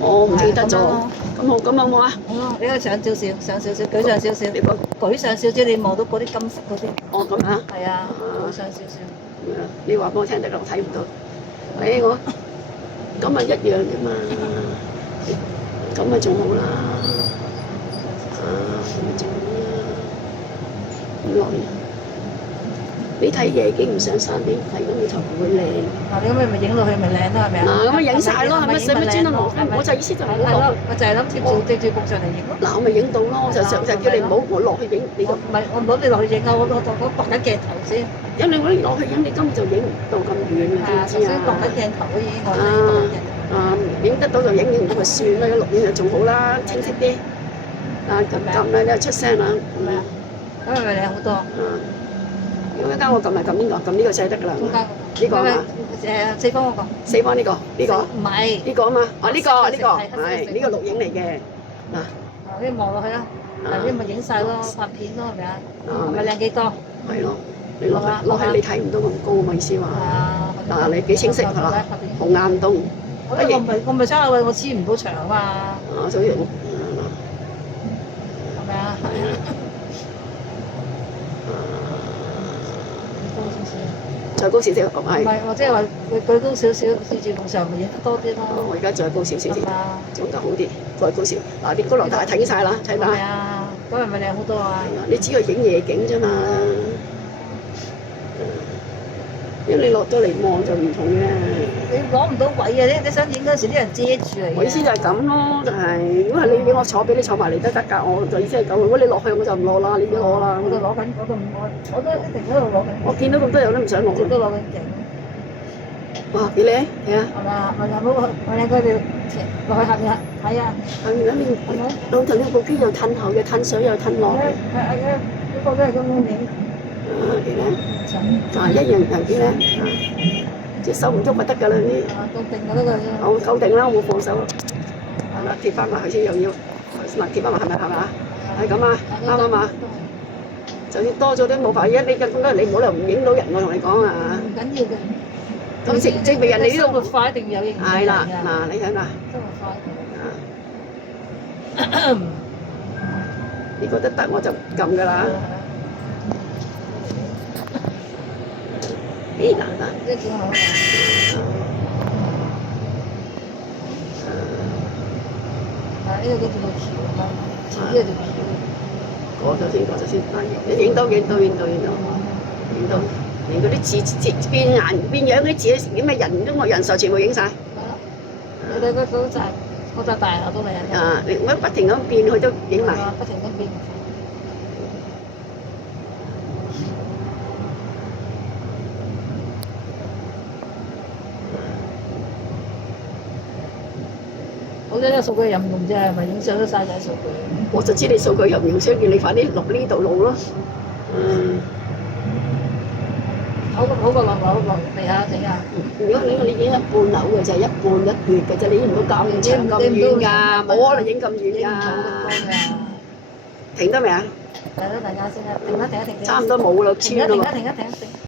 我唔記得咗。係咁樣咯咁好冇啊？好咯，你可以上少少，上少少，舉上少少，你講舉上少少，你望到嗰啲金色嗰啲。哦咁啊？係啊，舉上少少。你話俾我聽得啦，我睇唔到。我咁咪一樣啫嘛，咁咪仲好啦。咁咪仲好啦。咁耐，你睇夜景唔上山，你睇咁你就唔會靚。嗱，你咁咪影落去咪靚咯，係咪啊？嗱，咁咪影晒咯，係咪使乜專登落翻？我就意思就唔好落。我就係諗貼住埲上嚟影咯。嗱，我咪影到咯，我就叫你唔好我落去影，你就唔係我唔好你落去影啊！我度緊鏡頭先。因為我落去影，你根本就影唔到咁遠啊，知唔知啊？度緊鏡頭已經我度緊鏡頭。影得到就影，影唔到咪算啦，錄影就仲好啦，清晰啲。撳啦，你出聲啦。係咪啊？咁係咪靚好多？咁一間我撳邊個？撳呢個就得㗎啦。呢個啊嘛。四方嗰個。四方呢個？唔係。呢個啊嘛。哦，呢個係呢個錄影嚟嘅。嗱。你望落去啦。嗱，你咪影晒咯，拍片咯，係咪啊？係咪靚幾多？係咯。你落去你睇唔到咁高嘛意思話。嗱，你幾清晰係嘛？紅岩洞。我咪差我黐唔到牆啊嘛。所以。係咪啊？係啊。再高少少，係。唔係，我即係話舉高少少，黐住埲牆咪影得多啲咯。我而家再高少少先，仲得好啲，再高少。嗱，啲高樓大睇晒啦，睇到。係啊，咁係咪靚好多啊？你只係影夜景啫嘛。因為你落咗嚟望就唔同嘅。你攞唔到位啊！你想影嗰時啲人遮住你。我意思就係咁咯，就係如果係你俾我坐，俾你坐埋嚟得㗎。我就意思係咁。如果你落去我就唔攞啦，你已經攞啦。我都攞緊，我都一定喺度攞緊。我見到咁多人都唔想攞。都攞緊景。哇！幾靚，係啊。係咪啊？我靚佢哋落去下面睇啊。下面嗰邊，老頭呢部機又褪後又褪水又褪落。呢個都係咁樣影。幾靚。一樣又幾靚。隻手唔喐咪得㗎啦呢。夠定㗎啦佢。夠定啦，我冇放手。係啦，貼翻埋去先又要。嗱，貼翻埋係咪啊？係咁啊，啱啊。就算多咗都冇法，你咁多你唔好理由唔影到人，我同你講啊。唔緊要嘅。咁證明人哋呢度生活化一定要有影。係啦，嗱你睇嗱。生活化。你覺得得我就撳㗎啦。咦嗱，呢幾好啊！呢個叫做橋啊，前邊有條橋。過咗先，你影到，連嗰啲字變樣啲字，啲咩中國人壽全部影晒。你睇嗰扎大樓都靚。你不停咁變，佢都影埋。不停咁變。好多數據又唔用啫，係咪影相都嘥曬數據？我就知你數據又唔用，所以叫你快啲落呢度路咯。好過落地下整啊！如果你影一半樓嘅就係一半一月嘅啫，你影唔到咁長咁遠㗎，冇可能影咁遠㗎。停得未啊？停啦，大家先啦，停一停。差唔多冇啦，穿啦喎。停一停。